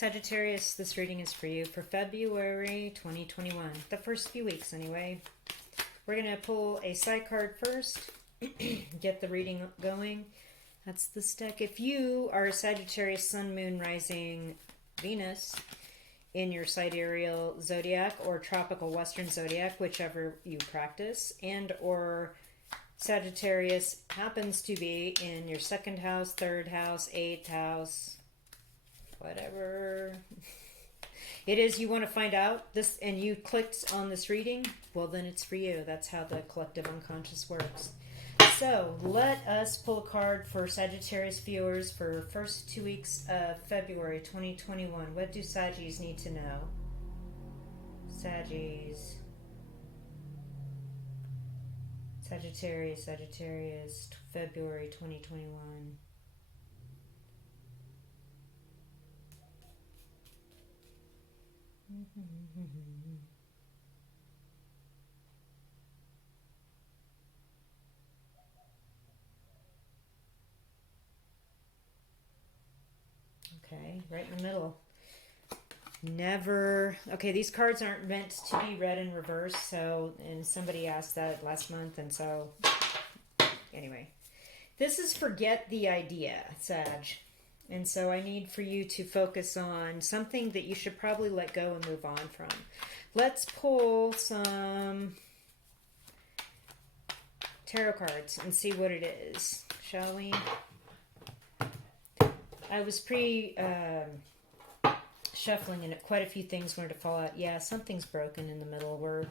Sagittarius, this reading is for you for February 2021. The first few weeks, anyway. We're going to pull a side card first, get the reading going. That's this deck. If you are a Sagittarius, Sun, Moon, Rising, Venus in your sidereal zodiac or tropical Western zodiac, whichever you practice, and or Sagittarius happens to be in your second house, third house, eighth house, whatever it is you want to find out this, and you clicked on this reading, well, then it's for you. That's how the collective unconscious works. So let us pull a card for Sagittarius viewers for first 2 weeks of February 2021. What do Saggies need to know? Saggies. Sagittarius, February 2021. Okay, right in the middle. Never. Okay, these cards aren't meant to be read in reverse, so, and somebody asked that last month, and so, anyway. This is forget the idea, Sag. And so I need for you to focus on something that you should probably let go and move on from. Let's pull some tarot cards and see what it is, shall we? I was shuffling and quite a few things wanted to fall out. Yeah, something's broken in the middle where,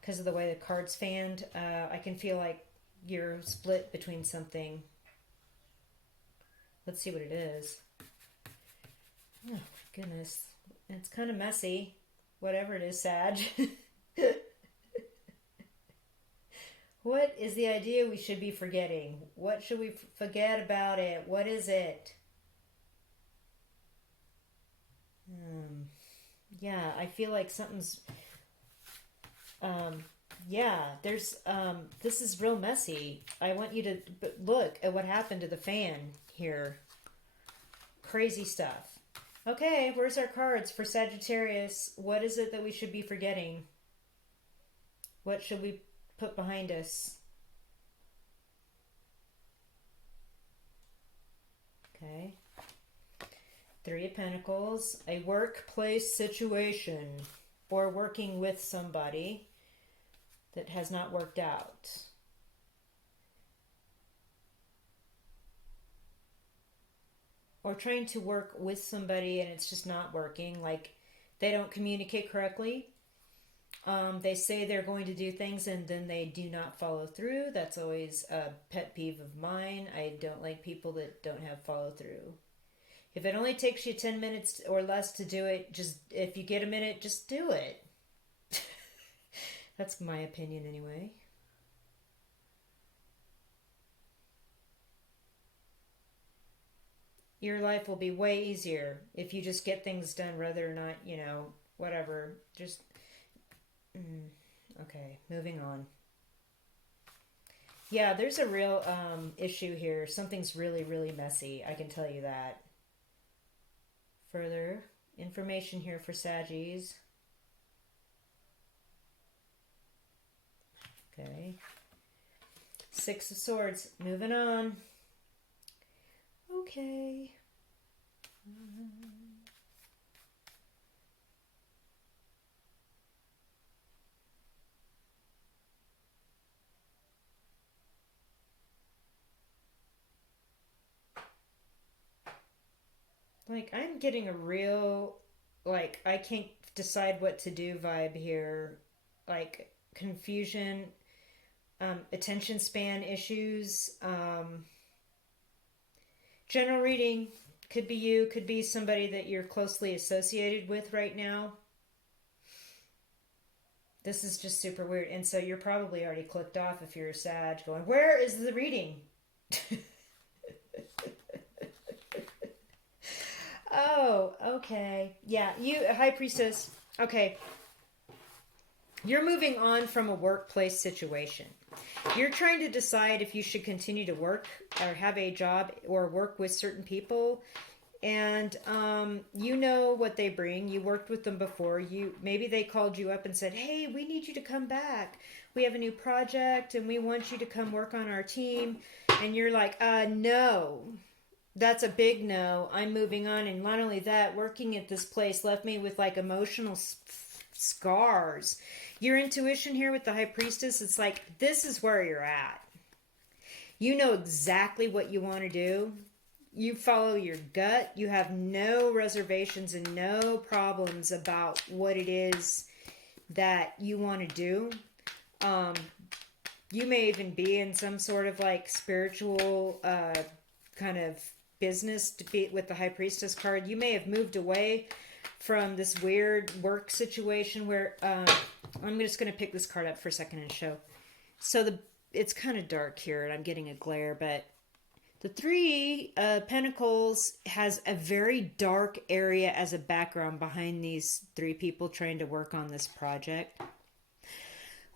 because of the way the cards fanned, I can feel like you're split between something. Let's see what it is. Oh, goodness. It's kind of messy. Whatever it is, Sag. What is the idea we should be forgetting? What should we forget about it? What is it? Yeah, I feel like something's... there's... this is real messy. I want you to look at what happened to the fan here. Crazy stuff. Okay, where's our cards for Sagittarius? What is it that we should be forgetting? What should we put behind us? Okay. Three of Pentacles, a workplace situation, or working with somebody that has not worked out. Or trying to work with somebody and it's just not working, like they don't communicate correctly. They say they're going to do things and then they do not follow through. That's always a pet peeve of mine. I don't like people that don't have follow through. If it only takes you 10 minutes or less to do it, just if you get a minute, just do it. That's my opinion anyway. Your life will be way easier if you just get things done rather than not, whatever. Just, okay, moving on. Yeah, there's a real issue here. Something's really, really messy. I can tell you that. Further information here for Saggies. Okay. Six of Swords. Moving on. Okay. Like, I'm getting a real, like, I can't decide what to do vibe here. Like, confusion, attention span issues, general reading. Could be you, could be somebody that you're closely associated with right now. This is just super weird. And so you're probably already clicked off if you're a Sag going, where is the reading? Oh, okay. Yeah, you, High Priestess. Okay. You're moving on from a workplace situation. You're trying to decide if you should continue to work or have a job or work with certain people. And you know what they bring. You worked with them before. Maybe they called you up and said, "Hey, we need you to come back. We have a new project and we want you to come work on our team." And you're like, no. That's a big no. I'm moving on. And not only that, working at this place left me with like emotional scars. Your intuition here with the High Priestess, it's like, this is where you're at. You know exactly what you want to do. You follow your gut. You have no reservations and no problems about what it is that you want to do. You may even be in some sort of like spiritual kind of business to be with the High Priestess card. You may have moved away from this weird work situation where I'm just going to pick this card up for a second and show. So it's kind of dark here and I'm getting a glare, but the Three Pentacles has a very dark area as a background behind these three people trying to work on this project,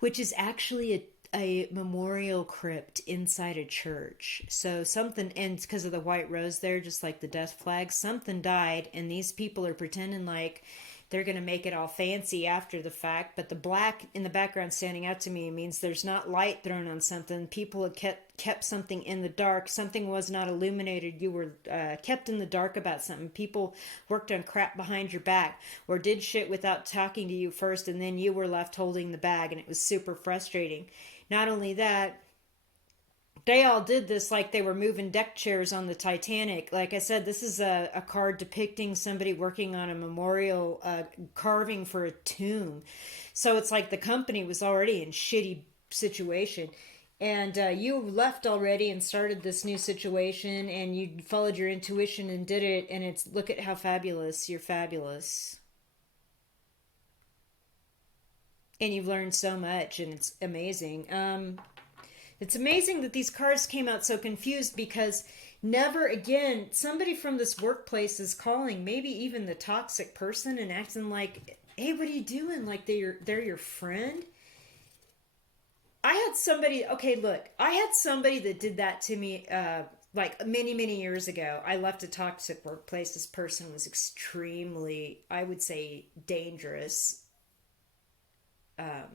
which is actually a memorial crypt inside a church. So something, and because of the white rose there, just like the death flag, something died, and these people are pretending like they're going to make it all fancy after the fact. But the black in the background standing out to me means there's not light thrown on something. People have kept something in the dark. Something was not illuminated. You were kept in the dark about something. People worked on crap behind your back or did shit without talking to you first, and then you were left holding the bag, and it was super frustrating. Not only that, they all did this like they were moving deck chairs on the Titanic. Like I said, this is a card depicting somebody working on a memorial carving for a tomb. So it's like the company was already in shitty situation. And you left already and started this new situation, and you followed your intuition and did it. And it's, look at how fabulous. You're fabulous. And you've learned so much, and it's amazing. It's amazing that these cards came out so confused, because never again, somebody from this workplace is calling, maybe even the toxic person, and acting like, hey, what are you doing? Like they're your friend. I had somebody that did that to me like many, many years ago. I left a toxic workplace. This person was extremely, I would say, dangerous, and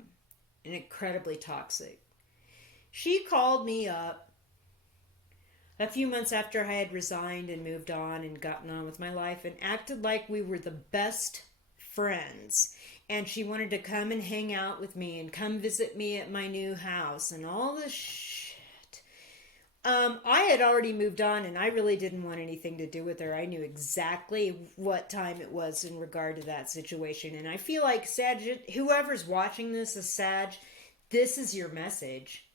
incredibly toxic. She called me up a few months after I had resigned and moved on and gotten on with my life, and acted like we were the best friends. And she wanted to come and hang out with me and come visit me at my new house and all this shit. I had already moved on, and I really didn't want anything to do with her. I knew exactly what time it was in regard to that situation. And I feel like whoever's watching this is Sag, this is your message.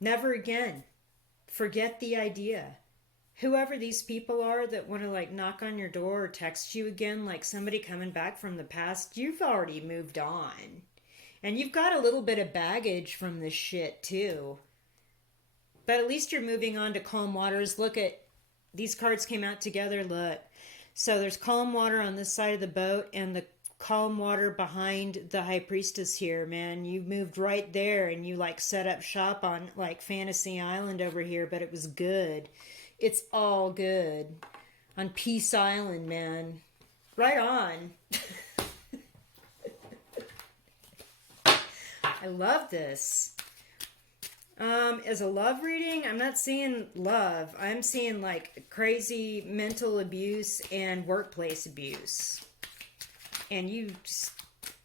Never again. Forget the idea. Whoever these people are that want to like knock on your door or text you again, like somebody coming back from the past, you've already moved on. And you've got a little bit of baggage from this shit too. But at least you're moving on to calm waters. Look at, these cards came out together, look. So there's calm water on this side of the boat, and the calm water behind the High Priestess here, man. You moved right there, and you like set up shop on like Fantasy Island over here, but it was good. It's all good. On Peace Island, man. Right on. I love this. As a love reading, I'm not seeing love. I'm seeing like crazy mental abuse and workplace abuse. And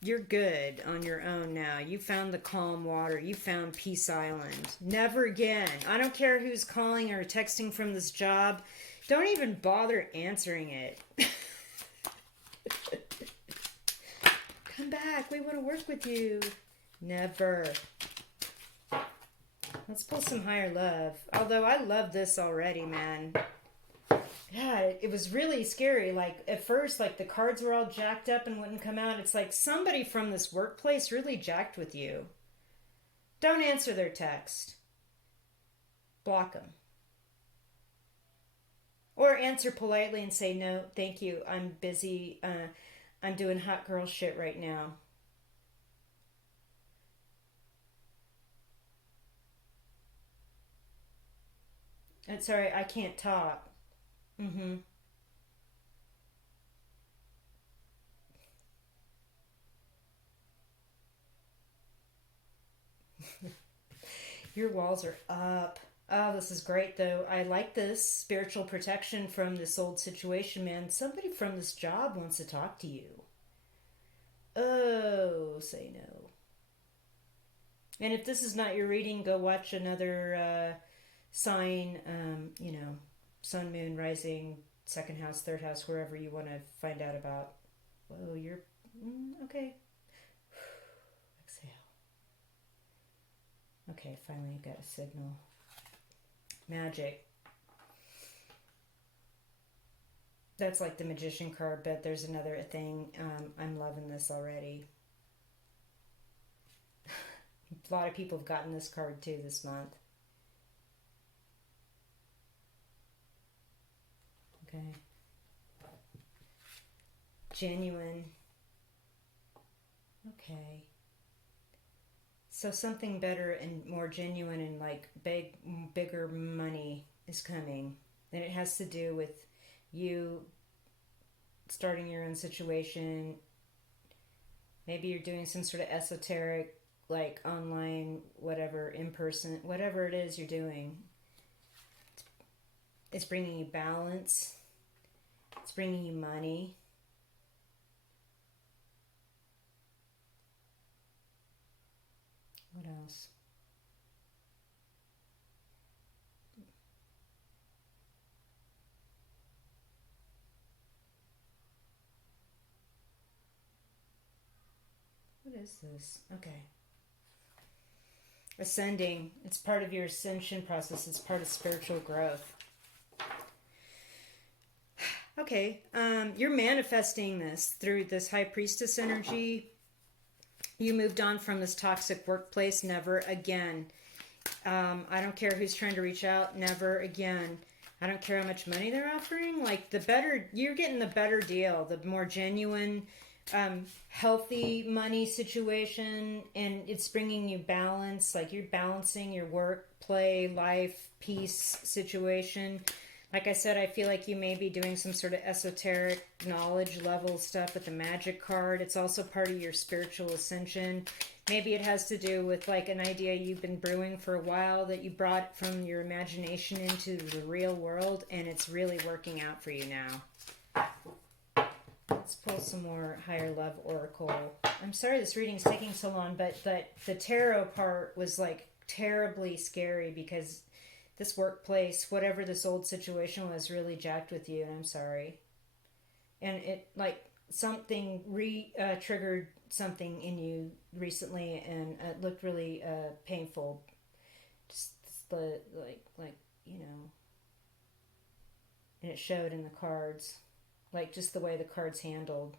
you're good on your own now. You found the calm water. You found Peace Island. Never again. I don't care who's calling or texting from this job. Don't even bother answering it. Come back. We want to work with you. Never. Let's pull some higher love. Although I love this already, man. Yeah, it was really scary. Like, at first, like, the cards were all jacked up and wouldn't come out. It's like somebody from this workplace really jacked with you. Don't answer their text. Block them. Or answer politely and say, no, thank you, I'm busy. I'm doing hot girl shit right now. And sorry, I can't talk. Mm-hmm. Your walls are up. Oh, this is great though. I like this spiritual protection from this old situation, man. Somebody from this job wants to talk to you. Oh, say no. And if this is not your reading, go watch another sign, sun, moon, rising, second house, third house, wherever you want to find out about. Whoa, you're. Okay. Exhale. Okay, finally I got a signal. Magic. That's like the magician card, but there's another thing. I'm loving this already. A lot of people have gotten this card too this month. Okay. Genuine. Okay. So something better and more genuine and like bigger money is coming. And it has to do with you starting your own situation. Maybe you're doing some sort of esoteric, like online, whatever, in person, whatever it is you're doing. It's bringing you balance. It's bringing you money. What else? What is this? Okay. Ascending. It's part of your ascension process. It's part of spiritual growth. Okay. You're manifesting this through this high priestess energy. You moved on from this toxic workplace. Never again. I don't care who's trying to reach out. Never again. I don't care how much money they're offering. Like, the better, you're getting the better deal, the more genuine, healthy money situation, and it's bringing you balance. Like, you're balancing your work, play, life, peace situation. Like I said, I feel like you may be doing some sort of esoteric knowledge level stuff with the magic card. It's also part of your spiritual ascension. Maybe it has to do with like an idea you've been brewing for a while that you brought from your imagination into the real world, and it's really working out for you now. Let's pull some more higher love oracle. I'm sorry this reading's taking so long, but the tarot part was like terribly scary because this workplace, whatever this old situation was, really jacked with you, and I'm sorry. And it, like, something triggered something in you recently, and it looked really painful. Just the, and it showed in the cards. Like, just the way the cards handled.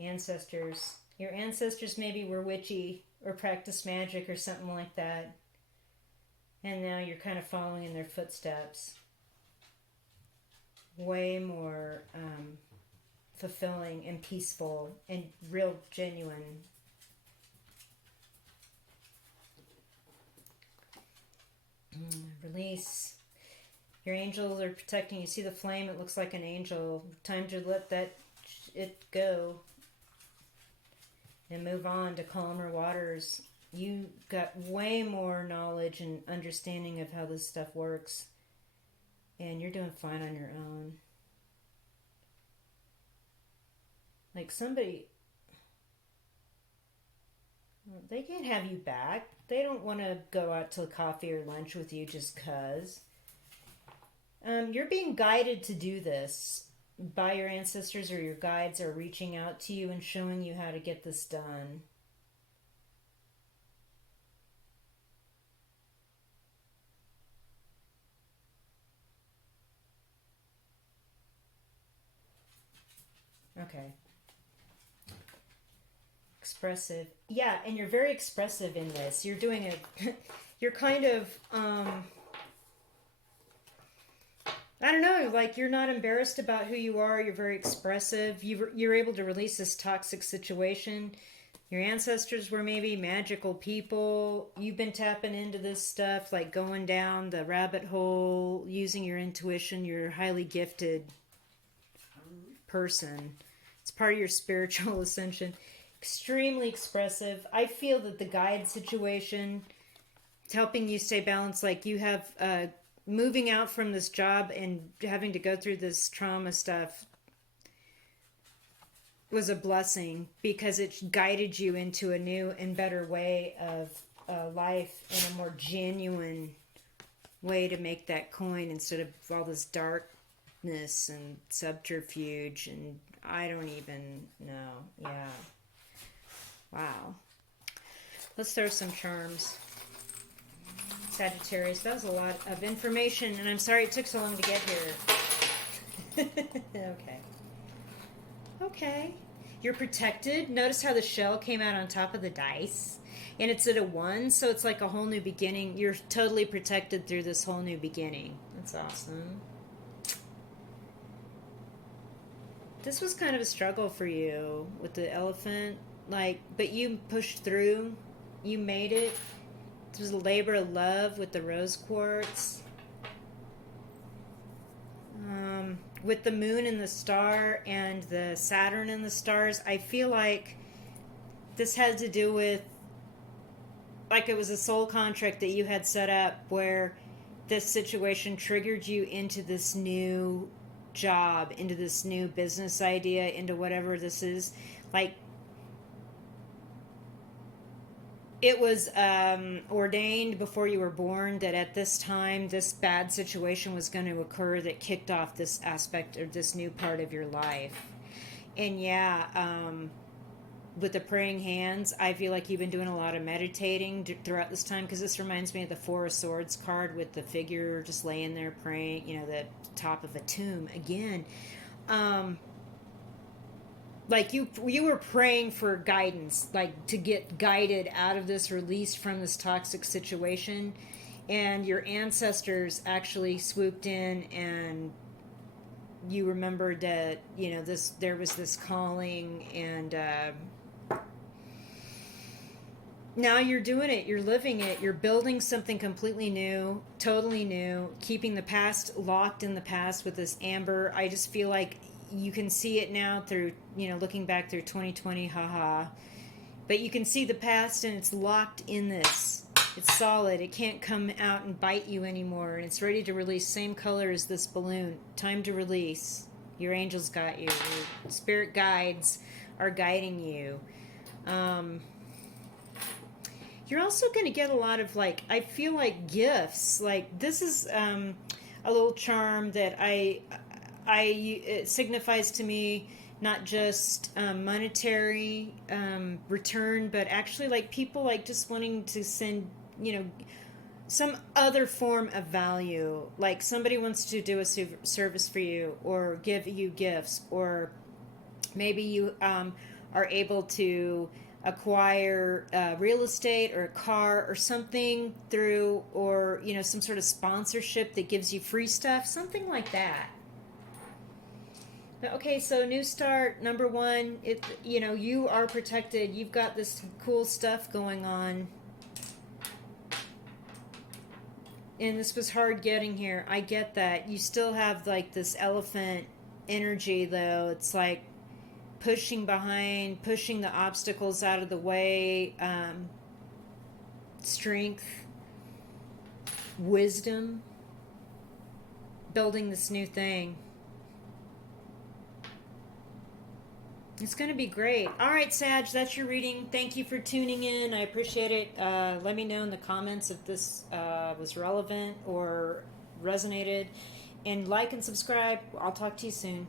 Ancestors. Your ancestors maybe were witchy or practiced magic or something like that. And now you're kind of following in their footsteps. Way more fulfilling and peaceful and real genuine. Release. Your angels are protecting you. See the flame? It looks like an angel. Time to let it go and move on to calmer waters. You got way more knowledge and understanding of how this stuff works, and you're doing fine on your own. Like, somebody, they can't have you back. They don't want to go out to coffee or lunch with you just 'cause. You're being guided to do this by your ancestors, or your guides are reaching out to you and showing you how to get this done. Okay. Expressive. Yeah, and you're very expressive in this. You're doing a you're kind of I don't know, like you're not embarrassed about who you are. You're very expressive. You're able to release this toxic situation. Your ancestors were maybe magical people. You've been tapping into this stuff, like going down the rabbit hole, using your intuition. You're a highly gifted person. It's part of your spiritual ascension. Extremely expressive. I feel that the guide situation, it's helping you stay balanced. Like you have moving out from this job and having to go through this trauma stuff was a blessing because it guided you into a new and better way of life and a more genuine way to make that coin instead of all this darkness and subterfuge and I don't even know. Yeah. Wow. Let's throw some charms. Sagittarius, that was a lot of information, and I'm sorry it took so long to get here. Okay. Okay. You're protected. Notice how the shell came out on top of the dice. And it's at a 1, so it's like a whole new beginning. You're totally protected through this whole new beginning. That's awesome. This was kind of a struggle for you with the elephant. Like, but you pushed through. You made it. It was a labor of love with the rose quartz. With the moon and the star and the Saturn and the stars, I feel like this had to do with, like it was a soul contract that you had set up where this situation triggered you into this new job, into this new business idea, into whatever this is. Like, it was ordained before you were born that at this time this bad situation was going to occur that kicked off this aspect or this new part of your life. And yeah, with the praying hands, I feel like you've been doing a lot of meditating throughout this time because this reminds me of the Four of Swords card with the figure just laying there praying, you know, the top of a tomb again. Like you were praying for guidance, like to get guided out of this, released from this toxic situation, and your ancestors actually swooped in and you remembered that, you know, this, there was this calling, and now you're doing it, you're living it, you're building something completely new, totally new, keeping the past locked in the past with this amber. I just feel like you can see it now through, you know, looking back through 2020, haha. But you can see the past and it's locked in this. It's solid. It can't come out and bite you anymore. And it's ready to release. Same color as this balloon. Time to release. Your angels got you. Your spirit guides are guiding you. You're also going to get a lot of, like, I feel like gifts. Like, this is a little charm that it signifies to me not just monetary return, but actually like people like just wanting to send, you know, some other form of value. Like somebody wants to do a service for you or give you gifts, or maybe you are able to acquire real estate or a car or something through, or, you know, some sort of sponsorship that gives you free stuff, something like that. Okay, so new start, number 1, it, you know, you are protected. You've got this cool stuff going on. And this was hard getting here. I get that. You still have like this elephant energy though. It's like pushing behind, pushing the obstacles out of the way, strength, wisdom, building this new thing. It's going to be great. All right, Sag, that's your reading. Thank you for tuning in. I appreciate it. Let me know in the comments if this was relevant or resonated. And like and subscribe. I'll talk to you soon.